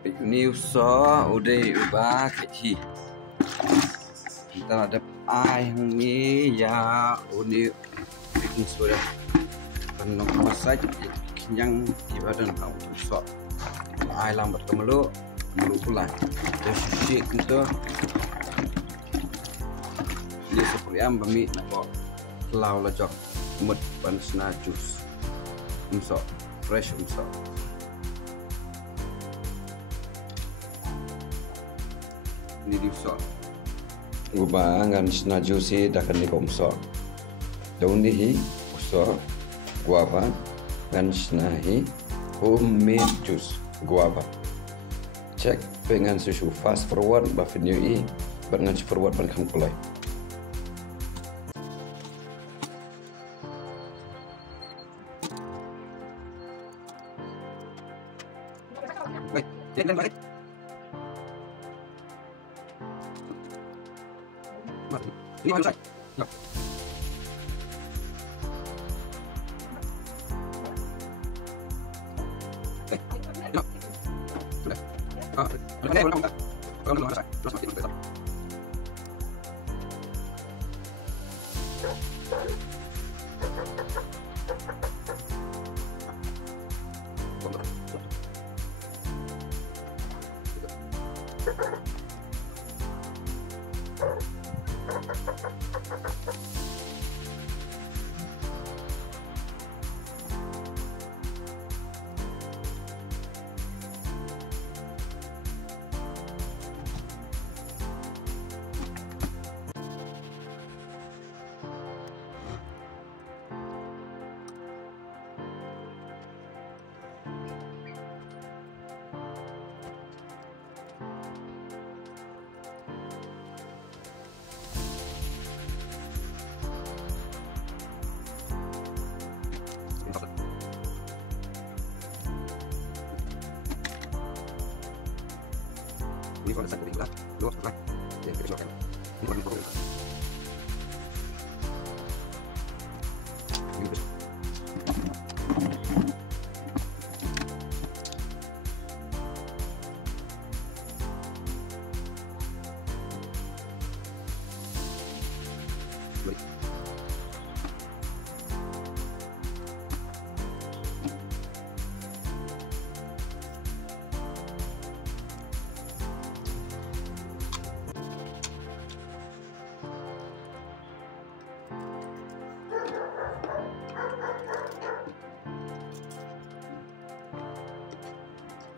Umsoh 𝙃𝘼𝙆𝙋𝙀. Kita ada air ni ya uni bikin sudah penuh masak yang ibadah nak Umsoh. Air lambat kemelu pulang. Jadi itu dia seperti bami nak bawa lau lejok mud ban Shna jus Umsoh fresh Umsoh. Ini di Umsoh. Guava dengan Shna jus dah kena ke Umsoh. Daun ni Umsoh guava dengan Shna homemade juice guava. Cek dengan susu fast forward buffet new dengan forward ban kam kulai. Baik, ini mana saya? Ini kalau saya berilah, luar lah, yang kita makan. Ini baru dibuat.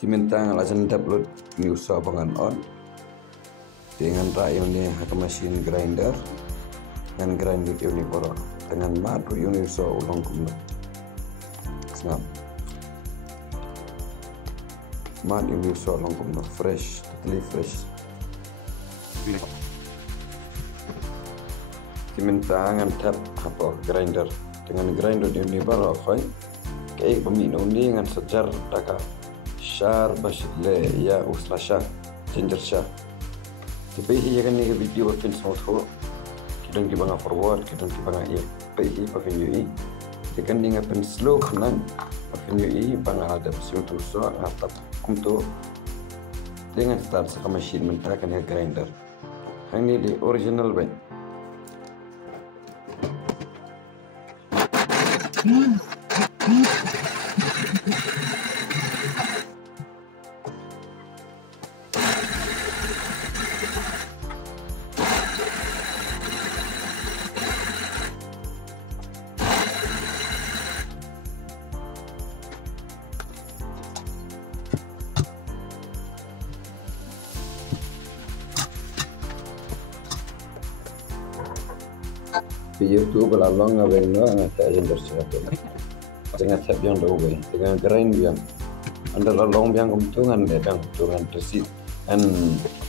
Dimintang alasan upload Umsoh pangan on dengan rayon ni hak mesin grinder dan grinder ini poro dengan madu Umsoh ulang kumno snap madu Umsoh ulang kumno fresh, totally fresh. Dimintang tap apa grinder dengan grinder ini poro koi kayak pemino ni dengan sejar taka 𝙃𝘼𝙆𝙋 ya 𝙃𝘼𝙆𝙍 ginger shah. Tapi ia kan ni video berfilm semua tu. Kita ni bangga forward, kita ni bangga ia. Tapi pakai new Kita kan ni ngapain slow kanan. Pakai new bangga ada mesin Umsoh atau kumtu dengan start sekarang mesin mentah kan grinder. Hang ni di original ben. Video tu belalong ngabeng no ngata ginger shah tu. Dengan tap yang dah ubah, dengan grind yang anda lalong yang untungan yang untungan tersit and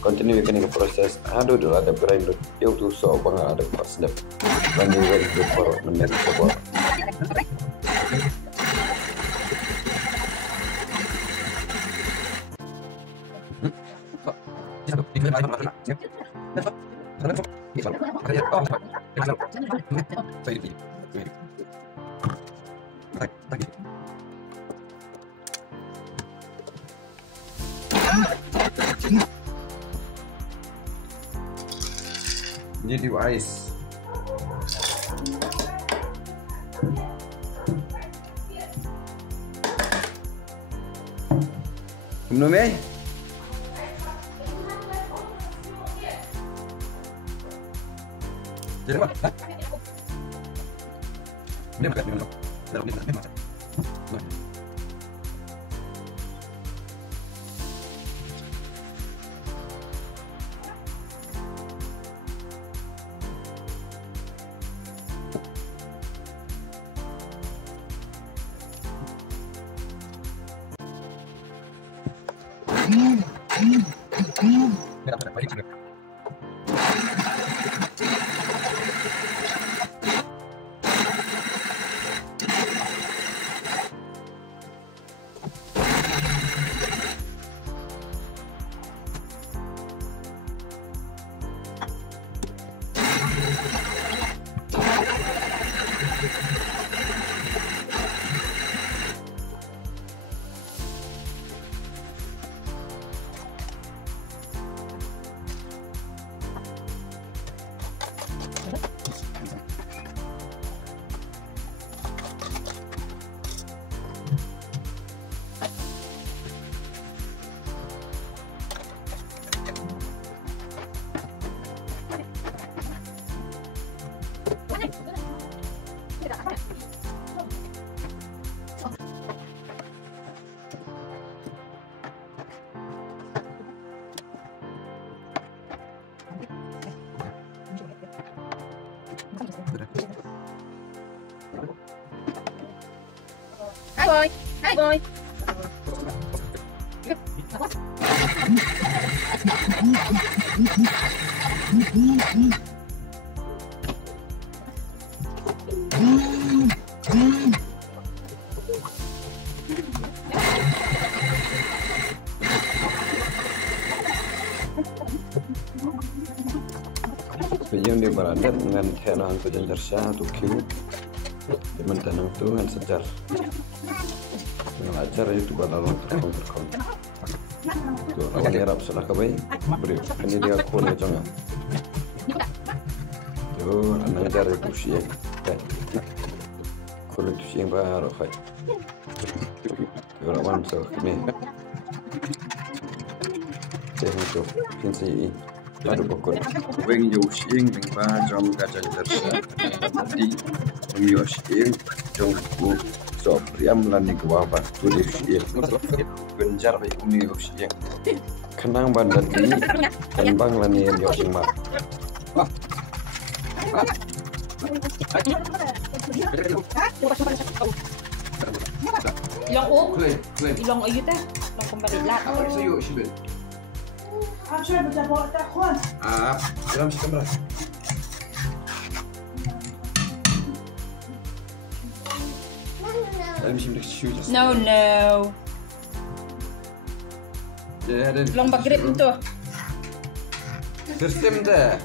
continue kan proses. Aduh dah ada grind tu tu so bang ada pas step. Lanjut lagi ke por menit ke. jadi ice. Minum eh? Jadi apa? Ini makan, ini makan. Hi boy, hi boy. Yang di berada dengan heran penjajar syah atau kiu teman tenang tu dengan sejar dengan ajar itu badalon terkon tu orang Arab salah kabai beri ini dia kau jangan tu anak ajar itu siang kau itu siang baru kai tu orang Umsoh ni tu kinsi ada pokok weng jauh siang dengan jam gajah jersa tadi jauh siang jauh aku so priam lani Guava tu jauh siang benjar baik jauh siang kenang bandar di dan bang lani jauh siang mar Ilong uk, ilong ayu teh, ilong kembali lat. apa sayo sibel Saya baca bawa tak kuat. dalam kamera. Dalam sini shoot. No. Ilong bagrip tu. Sistem dah.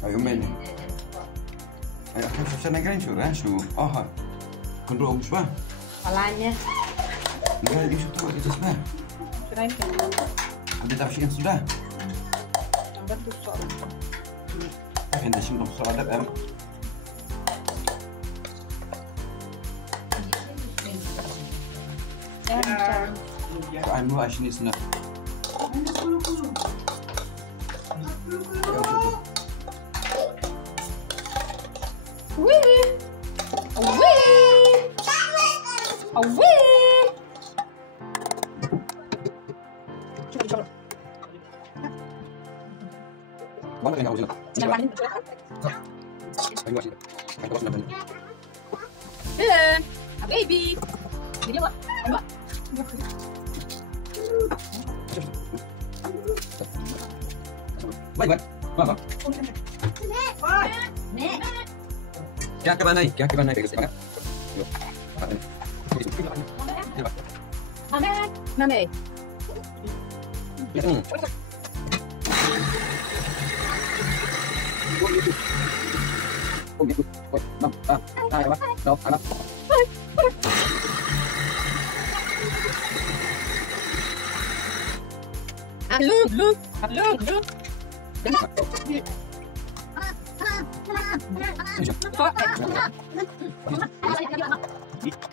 Ayo men. Ayo aku susah naik kan su. Oh. Kontrol semua. Kepalanya. Enggak, dia sudah kita semua. Kirain kan. Ada tafsir sudah. Tambah tusuk. Kan dah simpan salad em. I'm not actually snap. Wee! Wee! Wee! Mana yang kau sini? Hello, a baby. Jadi apa? Apa? Baik. Apa? क्या के बनाई कैसे बना? Mame. Look.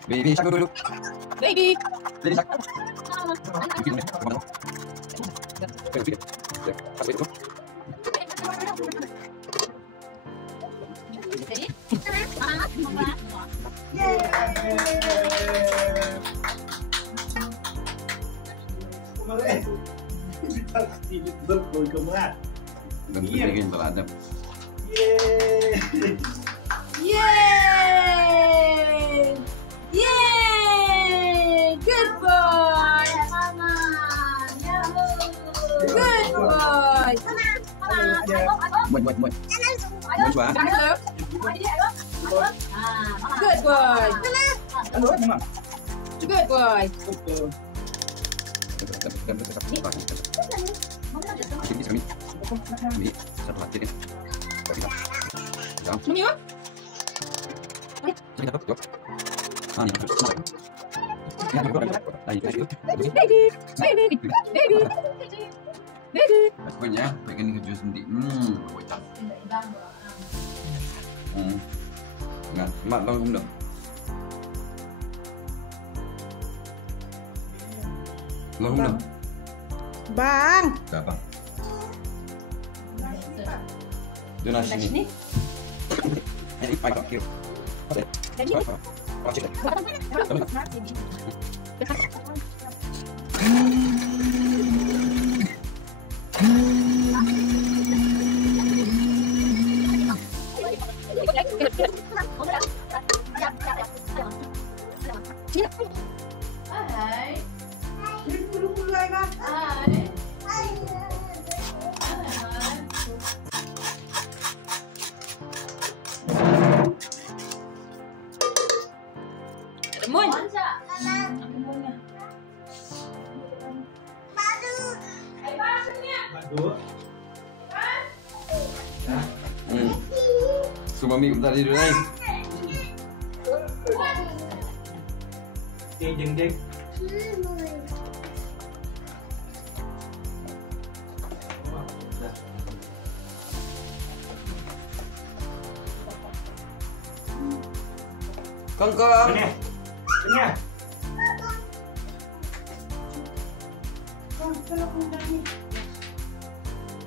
Baby, cakap dulu. Baby. Jadi cakap. Dan bikin beradab. Yay! Good boy. Good boy. Buat. Good boy. Good boy. Satu lagi ni. Ini yuk. Baby. Pokoknya pengen kerja sendiri. Nggak, mak bangun dong. Bangun dong. Bang. Berapa? Donasi ni. Ini pakai kilo. Suami bentar tidur nih. Jeng. Kongkong. Sini.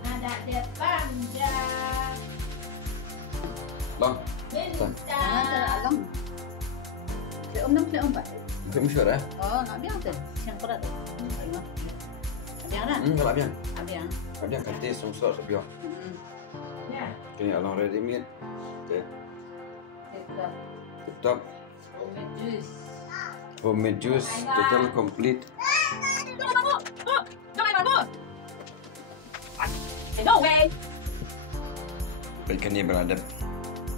Ada dia panjang. Bang. Bintang. Om Pak. Bukan mesyuar eh? Oh, nak biang tu. Siang berat tu. Biang lah. Kalau biang. Biang. Biang kan taste umsoh sebiang. Ya. Kini along ready meat. Okay. Tetap. Homemade juice. Total complete. No way. Ikan ni beradab.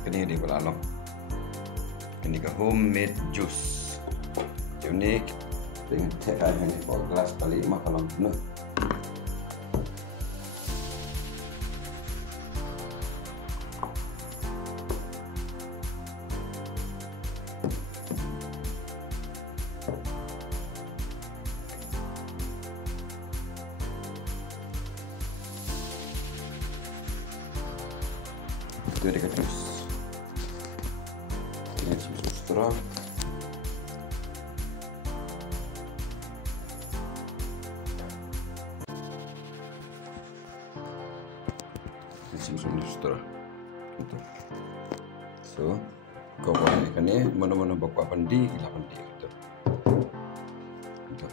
Kini dia belalong. Kini ke homemade juice. Unik. Dengan teh air ni bawa gelas kali 5 kalau penuh. itu ada terus. Ini sementara. Sementara. Gitu. So, Guava ikan ni mana-mana bawa pandi, gila pandi gitu. Gitu.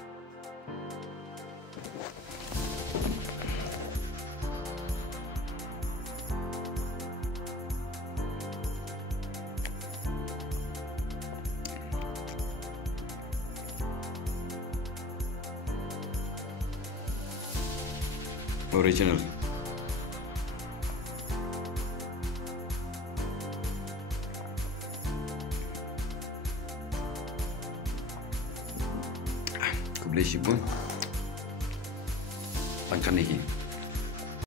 Original. 𝙃𝙼𝙍𝙀𝙃 pun tangkan ni.